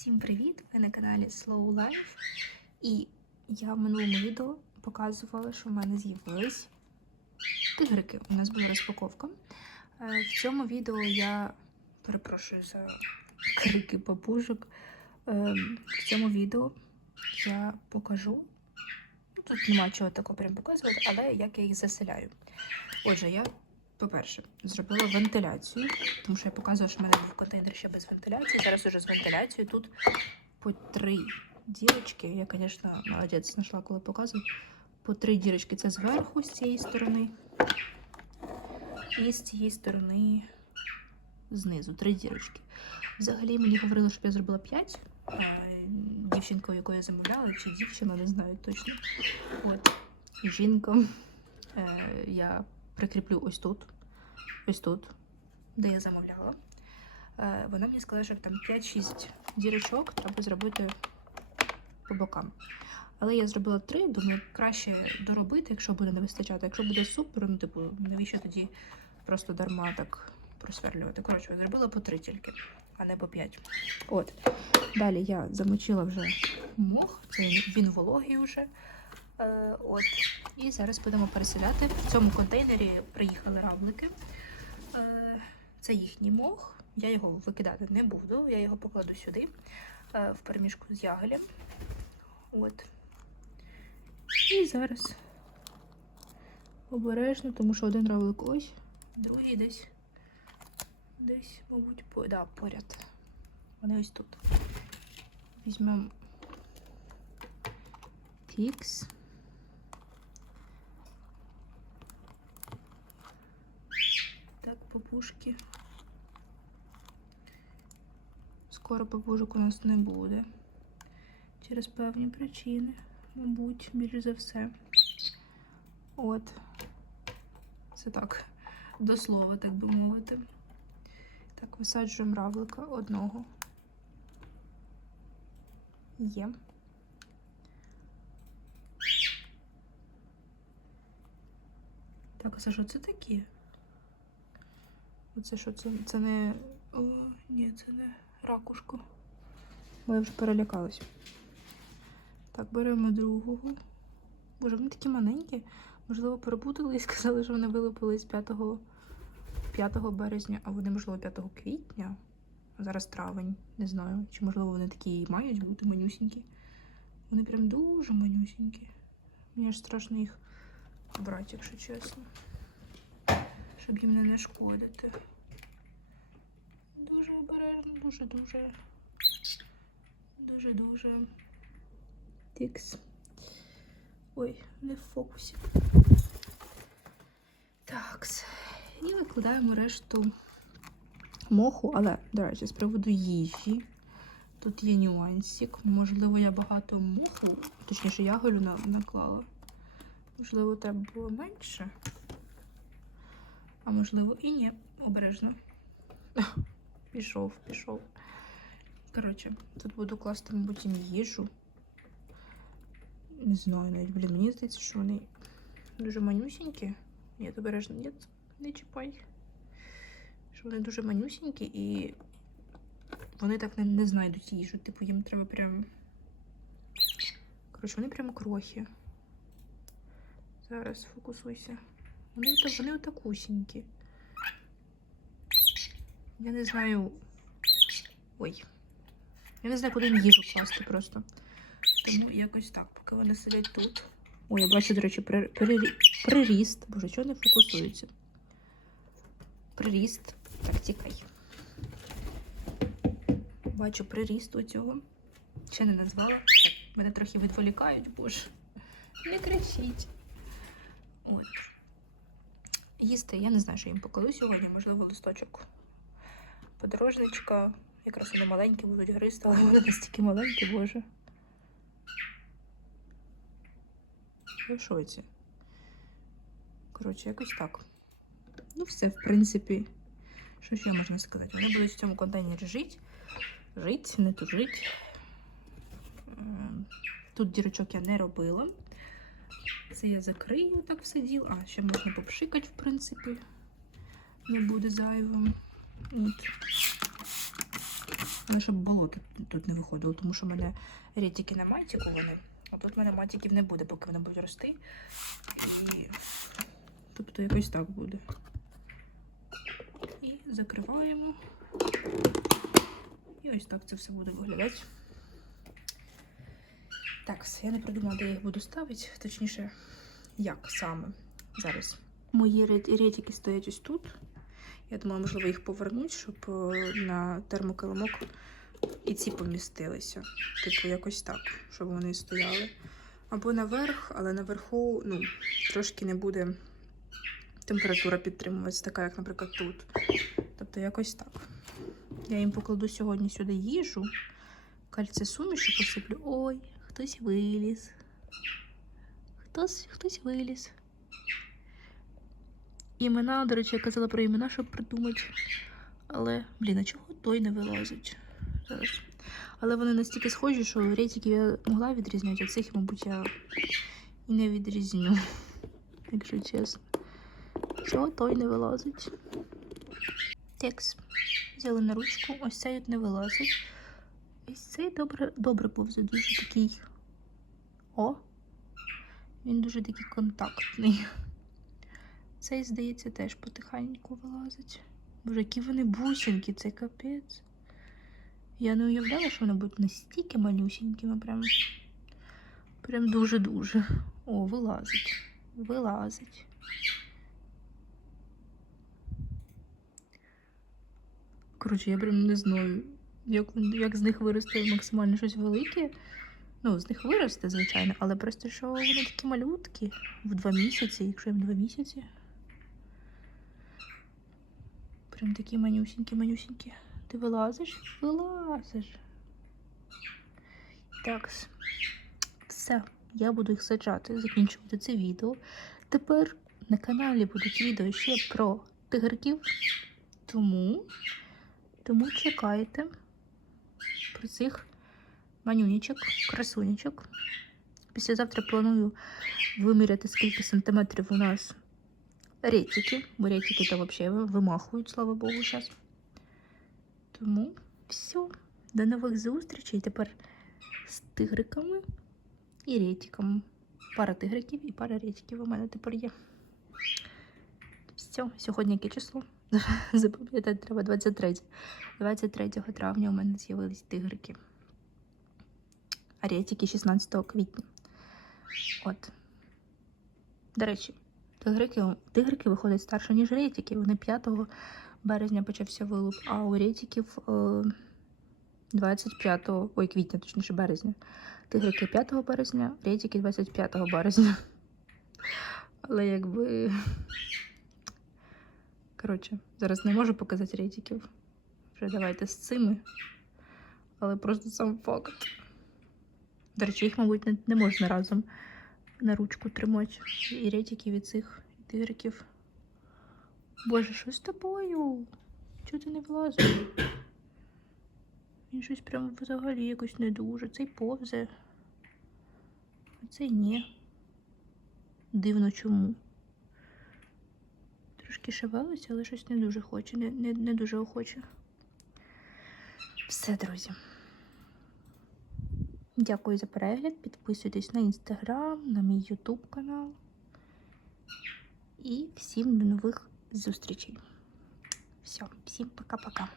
Всім привіт! Ви на каналі Slow Life. І я в минулому відео показувала, що в мене з'явились тигрики. У нас була розпаковка. Е, В цьому відео я перепрошую за крики папужок. Е, В цьому відео я покажу. Тут нема чого такого прям показувати, але як я їх заселяю. Отже, я, по-перше, зробила вентиляцію, тому що я показувала, що в мене був контейнер ще без вентиляції. Зараз уже з вентиляцією. Тут по три дірочки. Я, звісно, молодець знайшла, коли показую. По три дірочки. Це зверху, з цієї сторони. І з цієї сторони знизу. Три дірочки. Взагалі мені говорили, щоб я зробила п'ять. Дівчинка, яку я замовляла, чи дівчина, не знаю точно. От. Жінка. Е, я прикріплю ось тут, ось тут, де я замовляла. Е, Вона мені сказала, що там 5-6 дірочок треба зробити по бокам. Але я зробила три, думаю, краще доробити, якщо буде не вистачати. Якщо буде супер, ну типу, навіщо тоді просто дарма так просверлювати. Коротше, зробила по три тільки, а не по п'ять. От. Далі я замочила вже мох, це він вологий вже. Е, от. І зараз будемо переселяти. В цьому контейнері приїхали равлики. Е, Це їхній мох. Я його викидати не буду. Я його покладу сюди, е, в переміжку з ягелем. От. І зараз обережно, тому що один равлик ось, другий десь. Десь, мабуть, по... да, поряд. Вони ось тут. Візьмемо фікс. Так, папушки. Скоро папужок у нас не буде. Через певні причини, мабуть, більш за все. От. Це так, до слова, так би мовити. Так, висаджуємо равлика одного. Є. Так, а що це таке? Оце що це? Це не. О, ні, це не ракушка. Бо я вже перелякалась. Так, беремо другого. Боже, вони такі маленькі. Можливо, перепутали і сказали, що вони вилупились 5, 5 березня, а вони, можливо, 5 квітня. А зараз травень. Не знаю. Чи, можливо, вони такі і мають бути манюсінькі. Вони прям дуже манюсінькі. Мені аж страшно їх брати, якщо чесно. Щоб їм не нашкодити. Дуже обережно, дуже-дуже. Дуже-дуже. Тікс. Ой, не в фокусі. Так. І викладаємо решту моху, але, до речі, з приводу їжі. Тут є нюансик. Можливо, я багато моху, точніше, яголю на- наклала. Можливо, треба було менше. А можливо, і ні. Обережно. Пішов, пішов. Коротше, тут буду класти, мабуть, їм їжу. Не знаю навіть, блін, мені здається, що вони дуже манюсінькі. Ні, обережно, ні, не чіпай. Що вони дуже манюсінькі і вони так не, не знайдуть їжу. Типу, їм треба прям. Коротше, вони прямо крохи. Зараз фокусуйся. Вони, вони отакусінькі. Я не знаю. Ой. Я не знаю, куди їм їжу класти просто. Тому якось так, поки вони сидять тут. Ой, я бачу, до речі, при- при- приріст. Боже, чого не фокусується? Приріст. Так, тікай. Бачу приріст у цього. Ще не назвала. Мене трохи відволікають, боже. Не кричіть. От. Їсти, я не знаю, що їм покладу сьогодні, можливо, листочок подорожничка. Якраз вони маленькі будуть гристи, але вони настільки маленькі, боже. Я в шоці. Коротше, якось так. Ну, все, в принципі. Що ще можна сказати? Вони будуть в цьому контейнері жити. Жить, не тужить. Ем, Тут дірочок я не робила. Це я закрию так все діло. А, ще можна попшикати, в принципі. Не буде зайвим. От. Але щоб болото тут не виходило, тому що в мене рітики на матіку вони. А тут в мене матіків не буде, поки вони будуть рости. І... Тобто якось так буде. І закриваємо. І ось так це все буде виглядати. Так, все, я не придумала, де я їх буду ставити. Точніше, як саме зараз. Мої ре- ретики стоять ось тут. Я думала, можливо, їх повернуть, щоб е, на термокилимок і ці помістилися. Типу, якось так, щоб вони стояли. Або наверх, але наверху ну, трошки не буде температура підтримуватися, така, як, наприклад, тут. Тобто якось так. Я їм покладу сьогодні сюди їжу, кальцесуміші посиплю. Ой, хтось виліз. Хтось, хтось виліз. Імена, до речі, я казала про імена, щоб придумати. Але, блін, а чого той не вилазить? Зараз. Але вони настільки схожі, що рейтики я могла відрізняти, а цих, мабуть, я і не відрізню, якщо чесно. Чого той не вилазить? Текс. Взяли на ручку. Ось цей от не вилазить. Ось цей добре, добре повзе, дуже такий. О! Він дуже такий контактний. Цей, здається, теж потихеньку вилазить. Боже, які вони бусинки, це капець. Я не уявляла, що вони будуть настільки малюсінькими, прям. Прям дуже-дуже. О, вилазить. Вилазить. Коротше, я прям не знаю, як, як з них виросте максимально щось велике. Ну, з них виросте, звичайно, але просто що вони такі малютки в два місяці, якщо їм два місяці. Прям такі манюсінькі-манюсінькі. Ти вилазиш? Вилазиш. Так. Все, я буду їх саджати, закінчувати це відео. Тепер на каналі будуть відео ще про тигриків. Тому, тому чекайте про цих манюнічок, красунічок. Післязавтра планую виміряти, скільки сантиметрів у нас ретики, бо ретики то взагалі вимахують, слава Богу, зараз. Тому все. До нових зустрічей. Тепер з тигриками і ретиками. Пара тигриків і пара ретиків у мене тепер є. Все, сьогодні яке число? Запам'ятати треба 23. 23 травня у мене з'явились тигрики. А ретики 16 квітня. От. До речі, тигрики, тигрики виходять старше, ніж ретики. Вони 5 березня почався вилуп, а у ретиків е, 25, ой, квітня, точніше, березня. Тигрики 5 березня, ретики 25 березня. Але якби. Коротше, зараз не можу показати ретиків. Вже давайте з цими. Але просто сам факт. До речі, їх, мабуть, не, не можна разом на ручку тримати. І ретиків, і цих і тигриків. Боже, що з тобою? Чого ти не влазиш? Він щось прям взагалі якось не дуже. Цей повзе. А цей ні. Дивно чому. Трошки шевелиться, але щось не дуже хоче, не, не, не дуже охоче. Все, друзі. Дякую за перегляд. Підписуйтесь на інстаграм, на мій ютуб канал. І всім до нових зустрічей. Все, всім пока-пока.